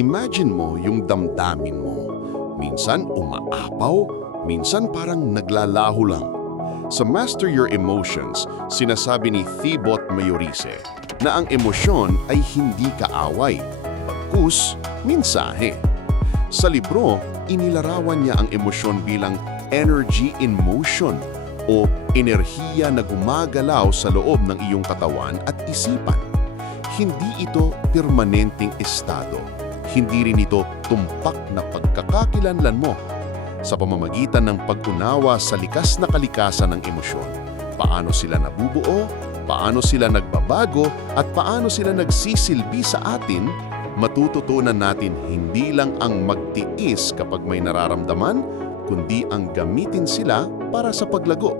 Imagine mo yung damdamin mo. Minsan umaapaw, minsan parang naglalaho lang. Sa Master Your Emotions, sinasabi ni Thibaut Mayorice na ang emosyon ay hindi kaaway, bagkus mensahe. Sa libro, inilarawan niya ang emosyon bilang energy in motion o enerhiya na gumagalaw sa loob ng iyong katawan at isipan. Hindi ito permanenteng estado. Hindi rin ito tumpak na pagkakakilanlan mo. Sa pamamagitan ng pag-unawa sa likas na kalikasan ng emosyon, paano sila nabubuo, paano sila nagbabago, at paano sila nagsisilbi sa atin, matututunan natin hindi lang ang magtiis kapag may nararamdaman, kundi ang gamitin sila para sa paglago.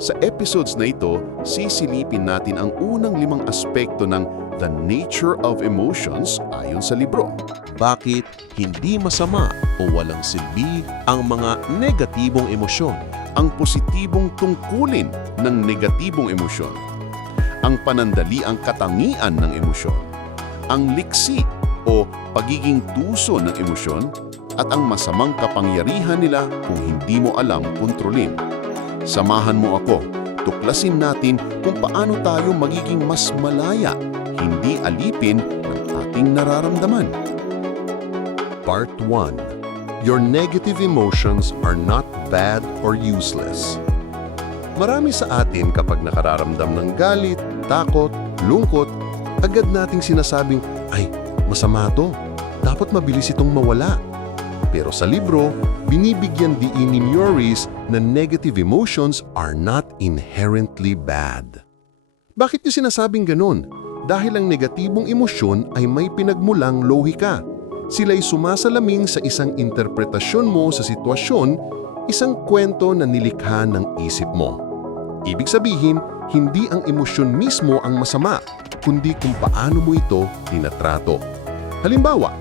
Sa episodes na ito, sisilipin natin ang unang 5 aspekto ng The Nature of Emotions ayon sa libro. Bakit hindi masama o walang silbi ang mga negatibong emosyon? Ang positibong tungkulin ng negatibong emosyon. Ang panandaliang katangian ng emosyon. Ang liksi o pagiging tuso ng emosyon at ang masamang kapangyarihan nila kung hindi mo alam kontrolin. Samahan mo ako, tuklasin natin kung paano tayo magiging mas malaya, hindi alipin ng ating nararamdaman. Part 1. Your negative emotions are not bad or useless. Marami sa atin kapag nakararamdam ng galit, takot, lungkot, agad nating sinasabing, ay, masama to. Dapat mabilis itong mawala. Pero sa libro, binibigyan diin ni Mayorice na negative emotions are not inherently bad. Bakit niyo sinasabing ganun? Dahil ang negatibong emosyon ay may pinagmulang lohika. Sila'y sumasalamin sa isang interpretasyon mo sa sitwasyon, isang kwento na nilikha ng isip mo. Ibig sabihin, hindi ang emosyon mismo ang masama, kundi kung paano mo ito tinatrato. Halimbawa,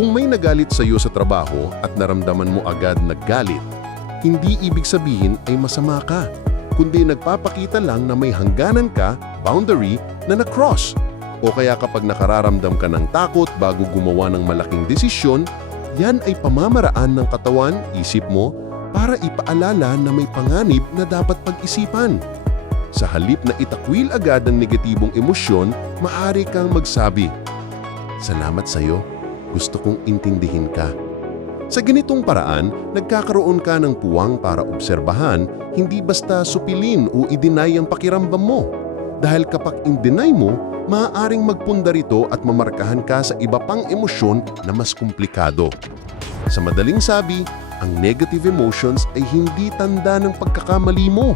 kung may nagalit sa iyo sa trabaho at naramdaman mo agad naggalit, hindi ibig sabihin ay masama ka, kundi nagpapakita lang na may hangganan ka, boundary, na na-cross. O kaya kapag nakararamdam ka ng takot bago gumawa ng malaking desisyon, yan ay pamamaraan ng katawan, isip mo, para ipaalala na may panganib na dapat pag-isipan. Sa halip na itakwil agad ang negatibong emosyon, maaari kang magsabi, "Salamat sa'yo, gusto kong intindihin ka." Sa ganitong paraan, nagkakaroon ka ng puwang para obserbahan, hindi basta supilin o i-deny ang pakiramdam mo. Dahil kapag in-deny mo, maaaring magpundar ito at mamarkahan ka sa iba pang emosyon na mas komplikado. Sa madaling sabi, ang negative emotions ay hindi tanda ng pagkakamali mo.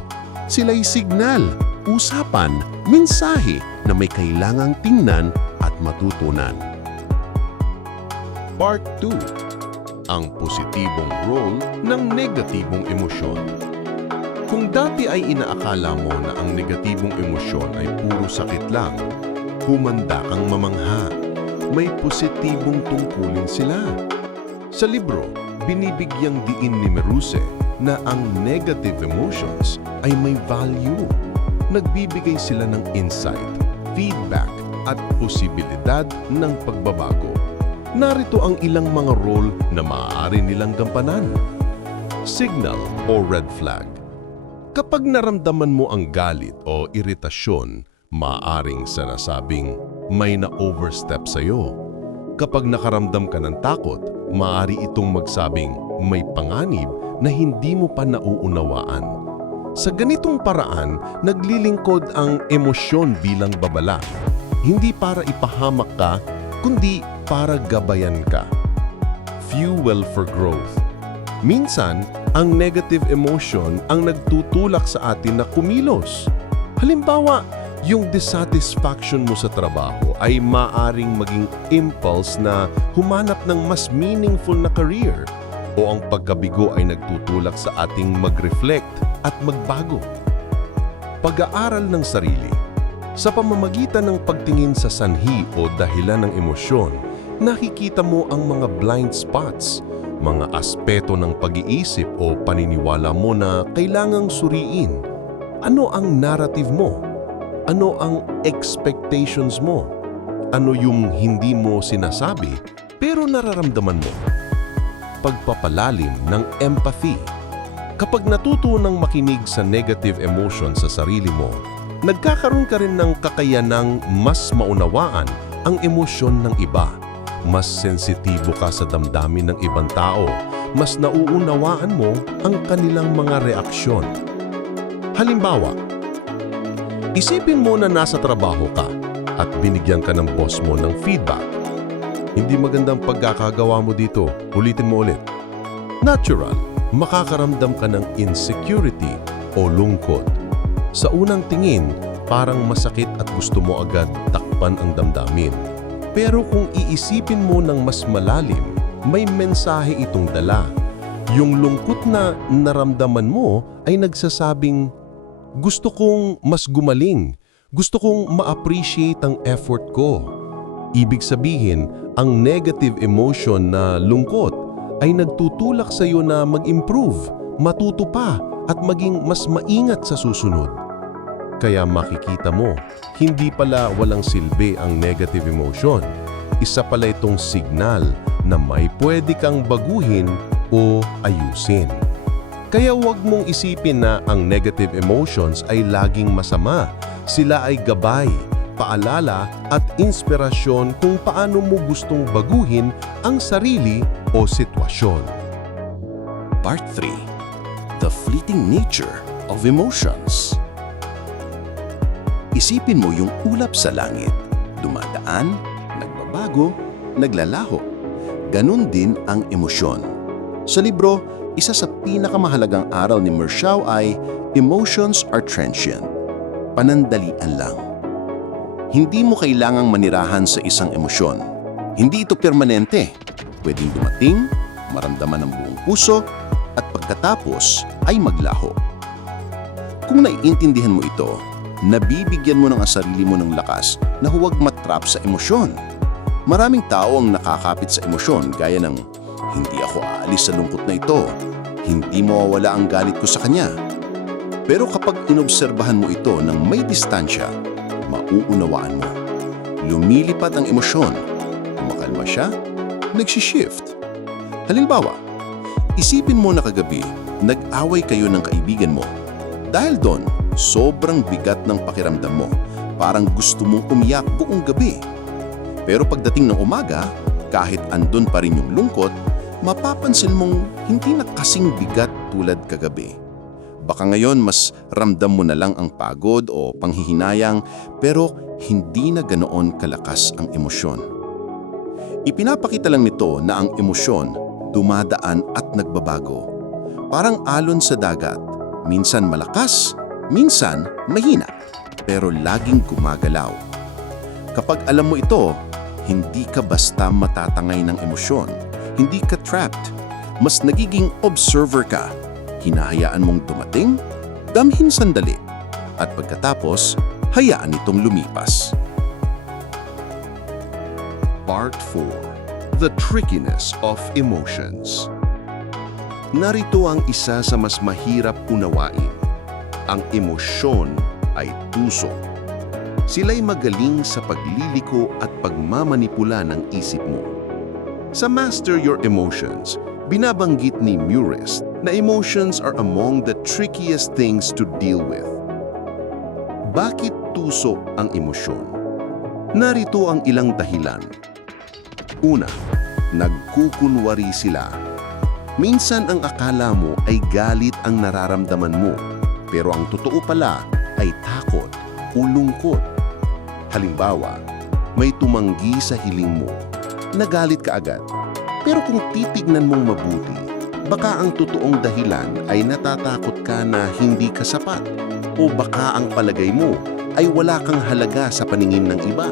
Sila'y signal, usapan, mensahe na may kailangang tingnan at matutunan. Part 2. Ang positibong role ng negatibong emosyon. Kung dati ay inaakala mo na ang negatibong emosyon ay puro sakit lang, humanda kang mamangha. May positibong tungkulin sila. Sa libro, binibigyang diin ni Mayorice na ang negative emotions ay may value. Nagbibigay sila ng insight, feedback at posibilidad ng pagbabago. Narito ang ilang mga role na maaari nilang gampanan. Signal o red flag. Kapag naramdaman mo ang galit o iritasyon, maaaring sinasabing may na-overstep sa'yo. Kapag nakaramdam ka ng takot, maaari itong magsabing may panganib na hindi mo pa nauunawaan. Sa ganitong paraan, naglilingkod ang emosyon bilang babala. Hindi para ipahamak ka, kundi para gabayan ka. Fuel for growth. Minsan, ang negative emotion ang nagtutulak sa atin na kumilos. Halimbawa, yung dissatisfaction mo sa trabaho ay maaring maging impulse na humanap ng mas meaningful na career, o ang pagkabigo ay nagtutulak sa ating mag-reflect at magbago. Pag-aaral ng sarili. Sa pamamagitan ng pagtingin sa sanhi o dahilan ng emosyon, nakikita mo ang mga blind spots, mga aspeto ng pag-iisip o paniniwala mo na kailangang suriin. Ano ang narrative mo? Ano ang expectations mo? Ano yung hindi mo sinasabi? Pero nararamdaman mo, pagpapalalim ng empathy. Kapag natuto ng makinig sa negative emotion sa sarili mo, nagkakaroon ka rin ng kakayanang mas maunawaan ang emosyon ng iba. Mas sensitibo ka sa damdamin ng ibang tao. Mas nauunawaan mo ang kanilang mga reaksyon. Halimbawa, isipin mo na nasa trabaho ka at binigyan ka ng boss mo ng feedback. Hindi magandang pagkakagawa mo dito. Ulitin mo ulit. Natural, makakaramdam ka ng insecurity o lungkot. Sa unang tingin, parang masakit at gusto mo agad takpan ang damdamin. Pero kung iisipin mo ng mas malalim, may mensahe itong dala. Yung lungkot na naramdaman mo ay nagsasabing, gusto kong mas gumaling. Gusto kong ma-appreciate ang effort ko. Ibig sabihin, ang negative emotion na lungkot ay nagtutulak sa iyo na mag-improve, matuto pa at maging mas maingat sa susunod. Kaya makikita mo, hindi pala walang silbi ang negative emotion. Isa pala itong signal na may pwede kang baguhin o ayusin. Kaya huwag mong isipin na ang negative emotions ay laging masama. Sila ay gabay, paalala at inspirasyon kung paano mo gustong baguhin ang sarili o sitwasyon. Part 3. The fleeting nature of emotions. Isipin mo yung ulap sa langit. Dumadaan, nagbabago, naglalaho. Ganun din ang emosyon. Sa libro, isa sa pinakamahalagang aral ni Mershaw ay emotions are transient. Panandalian lang. Hindi mo kailangang manirahan sa isang emosyon. Hindi ito permanente. Pwedeng dumating, maramdaman ng buong puso, at pagkatapos ay maglaho. Kung naiintindihan mo ito, nabibigyan mo ng sarili mo ng lakas na huwag matrap sa emosyon. Maraming tao ang nakakapit sa emosyon gaya ng, hindi ako aalis sa lungkot na ito, hindi mawawala ang galit ko sa kanya. Pero kapag inobserbahan mo ito ng may distansya, mauunawaan mo. Lumilipad ang emosyon. Kumakalma siya, nagsishift. Halimbawa, isipin mo na kagabi, nag-away kayo ng kaibigan mo. Dahil doon, sobrang bigat ng pakiramdam mo. Parang gusto mong umiyak buong gabi. Pero pagdating ng umaga, kahit andun pa rin yung lungkot, mapapansin mong hindi na kasing bigat tulad kagabi. Baka ngayon mas ramdam mo na lang ang pagod o panghihinayang pero hindi na ganoon kalakas ang emosyon. Ipinapakita lang nito na ang emosyon dumadaan at nagbabago. Parang alon sa dagat, minsan malakas, minsan mahina, pero laging gumagalaw. Kapag alam mo ito, hindi ka basta matatangay ng emosyon, hindi ka trapped, mas nagiging observer ka. Hinahayaan mong dumating, damhin sandali, at pagkatapos, hayaan itong lumipas. Part 4. The trickiness of emotions. Narito ang isa sa mas mahirap unawain. Ang emosyon ay tuso. Sila'y magaling sa pagliliko at pagmamanipula ng isip mo. Sa Master Your Emotions, binabanggit ni Murist na emotions are among the trickiest things to deal with. Bakit tuso ang emosyon? Narito ang ilang dahilan. Una, nagkukunwari sila. Minsan ang akala mo ay galit ang nararamdaman mo, pero ang totoo pala ay takot o lungkot. Halimbawa, may tumanggi sa hiling mo, nagalit ka agad. Pero kung titignan mong mabuti, baka ang totoong dahilan ay natatakot ka na hindi ka sapat o baka ang palagay mo ay wala kang halaga sa paningin ng iba.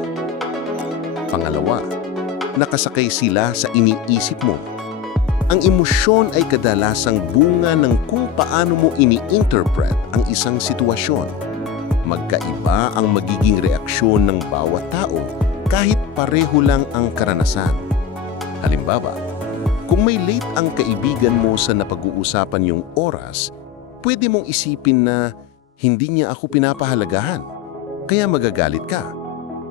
Pangalawa, nakasakay sila sa iniisip mo. Ang emosyon ay kadalasang bunga ng kung paano mo ini-interpret ang isang sitwasyon. Magkaiba ang magiging reaksyon ng bawat tao kahit pareho lang ang karanasan. Halimbawa, kung may late ang kaibigan mo sa napag-uusapan yung oras, pwede mong isipin na hindi niya ako pinapahalagahan, kaya magagalit ka.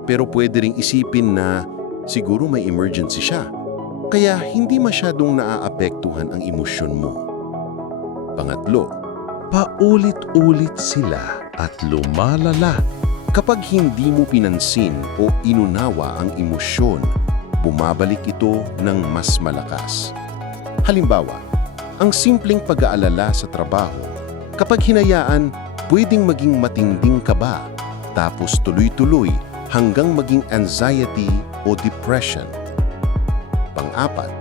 Pero pwede ring isipin na siguro may emergency siya, kaya hindi masyadong naaapektuhan ang emosyon mo. Pangatlo, paulit-ulit sila at lumalala. Kapag hindi mo pinansin o inunawa ang emosyon, bumabalik ito ng mas malakas. Halimbawa, ang simpleng pag-aalala sa trabaho, kapag hinayaan, pwedeng maging matinding kaba, tapos tuloy-tuloy hanggang maging anxiety o depression. Pang-apat,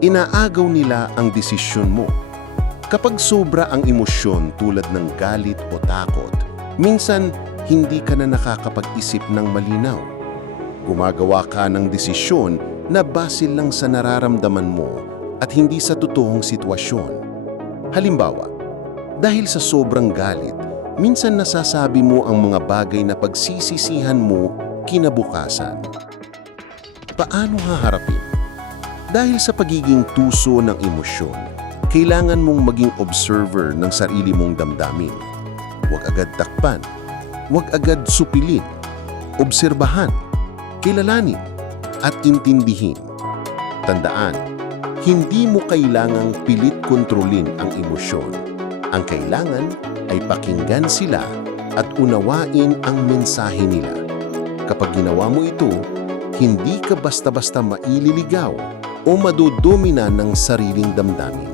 inaagaw nila ang desisyon mo. Kapag sobra ang emosyon tulad ng galit o takot, minsan hindi ka na nakakapag-isip ng malinaw. Gumagawa ka ng desisyon na base lang sa nararamdaman mo at hindi sa totoong sitwasyon. Halimbawa, dahil sa sobrang galit, minsan nasasabi mo ang mga bagay na pagsisisihan mo kinabukasan. Paano haharapin? Dahil sa pagiging tuso ng emosyon, kailangan mong maging observer ng sarili mong damdamin. Huwag agad takpan. Huwag agad supilin. Obserbahan, kilalanin, at intindihin. Tandaan, hindi mo kailangang pilit kontrolin ang emosyon. Ang kailangan ay pakinggan sila at unawain ang mensahe nila. Kapag ginawa mo ito, hindi ka basta-basta maililigaw o madodomina ng sariling damdamin.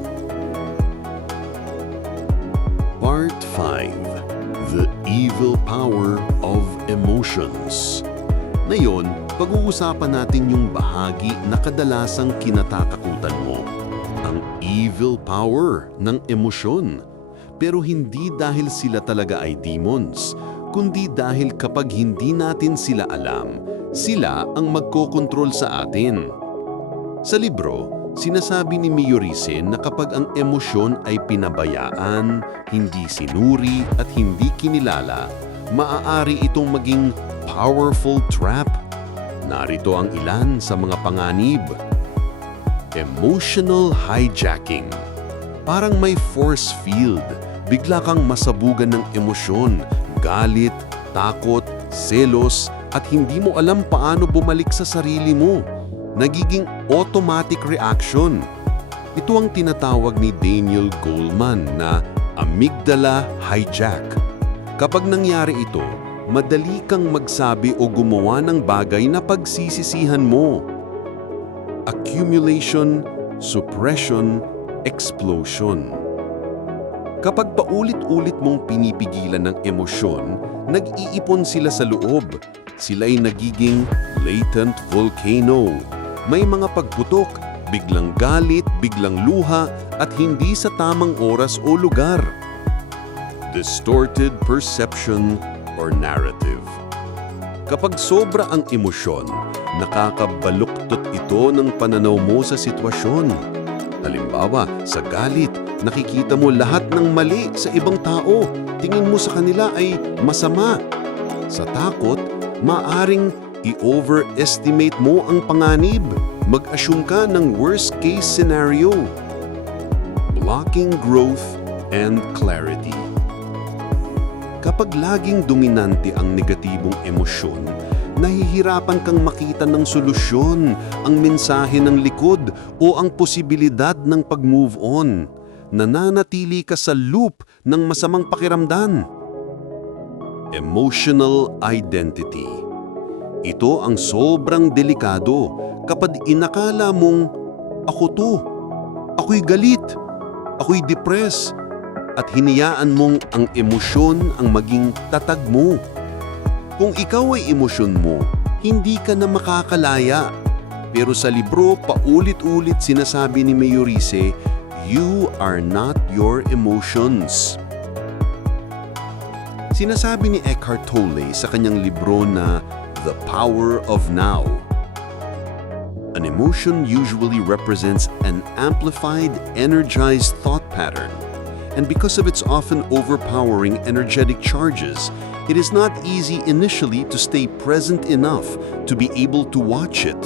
Part 5. The Evil Power of Emotions. Ngayon, pag-uusapan natin yung bahagi na kadalasang kinatatakutan mo. Ang evil power ng emosyon. Pero hindi dahil sila talaga ay demons, kundi dahil kapag hindi natin sila alam, sila ang magkokontrol sa atin. Sa libro, sinasabi ni Miyorice na kapag ang emosyon ay pinabayaan, hindi sinuri at hindi kinilala, maaari itong maging powerful trap. Narito ang ilan sa mga panganib. Emotional hijacking. Parang may force field. Bigla kang masabugan ng emosyon, galit, takot, selos, at hindi mo alam paano bumalik sa sarili mo. Nagiging automatic reaction. Ito ang tinatawag ni Daniel Goleman na amygdala hijack. Kapag nangyari ito, madali kang magsabi o gumawa ng bagay na pagsisisihan mo. Accumulation, suppression, explosion. Kapag paulit-ulit mong pinipigilan ng emosyon, nag-iipon sila sa loob. Sila'y nagiging latent volcano. May mga pagputok, biglang galit, biglang luha, at hindi sa tamang oras o lugar. Distorted perception or narrative. Kapag sobra ang emosyon, nakakabaluktot ito ng pananaw mo sa sitwasyon. Halimbawa, sa galit, nakikita mo lahat ng mali sa ibang tao. Tingin mo sa kanila ay masama. Sa takot, maaring i-overestimate mo ang panganib. Mag-assume ka ng worst-case scenario. Blocking growth and clarity. Kapag laging dominante ang negatibong emosyon, nahihirapan kang makita ng solusyon, ang mensahe ng likod o ang posibilidad ng pag-move on. Nananatili ka sa loop ng masamang pakiramdam. Emotional identity. Ito ang sobrang delikado kapag inakala mong, ako to, ako'y galit, ako'y depressed, at hinayaan mong ang emosyon ang maging tatag mo. Kung ikaw ay emosyon mo, hindi ka na makakalaya. Pero sa libro, paulit-ulit sinasabi ni Miyorice, you are not your emotions. Sinasabi ni Eckhart Tolle sa kanyang libro na The Power of Now. An emotion usually represents an amplified, energized thought pattern. And because of its often overpowering energetic charges, it is not easy initially to stay present enough to be able to watch it.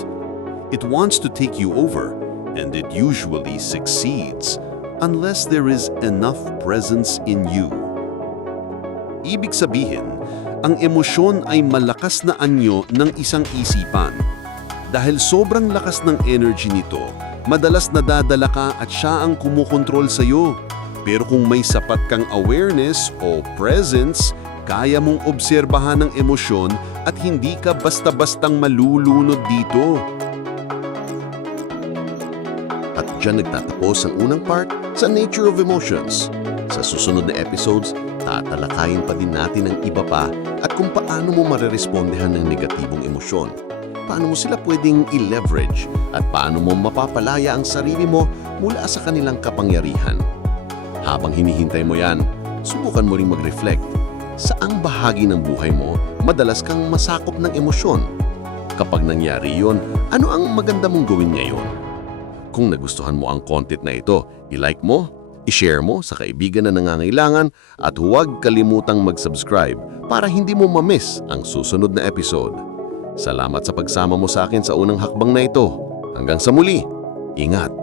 It wants to take you over, and it usually succeeds, unless there is enough presence in you. Ibig sabihin, ang emosyon ay malakas na anyo ng isang isipan. Dahil sobrang lakas ng energy nito, madalas nadadala ka at siya ang kumukontrol sa'yo. Pero kung may sapat kang awareness o presence, kaya mong obserbahan ang emosyon at hindi ka basta-bastang malulunod dito. At dyan nagtatapos ang unang part sa Nature of Emotions. Sa susunod na episodes, tatalakayin pa din natin ang iba pa at kung paano mo marerespondehan ng negatibong emosyon. Paano mo sila pwedeng i-leverage at paano mo mapapalaya ang sarili mo mula sa kanilang kapangyarihan. Habang hinihintay mo yan, subukan mo ring mag-reflect. Saang bahagi ng buhay mo madalas kang masakop ng emosyon? Kapag nangyari yon, ano ang maganda mong gawin ngayon? Kung nagustuhan mo ang content na ito, i-like mo, i-share mo sa kaibigan na nangangailangan at huwag kalimutang mag-subscribe para hindi mo ma-miss ang susunod na episode. Salamat sa pagsama mo sa akin sa unang hakbang na ito. Hanggang sa muli, ingat!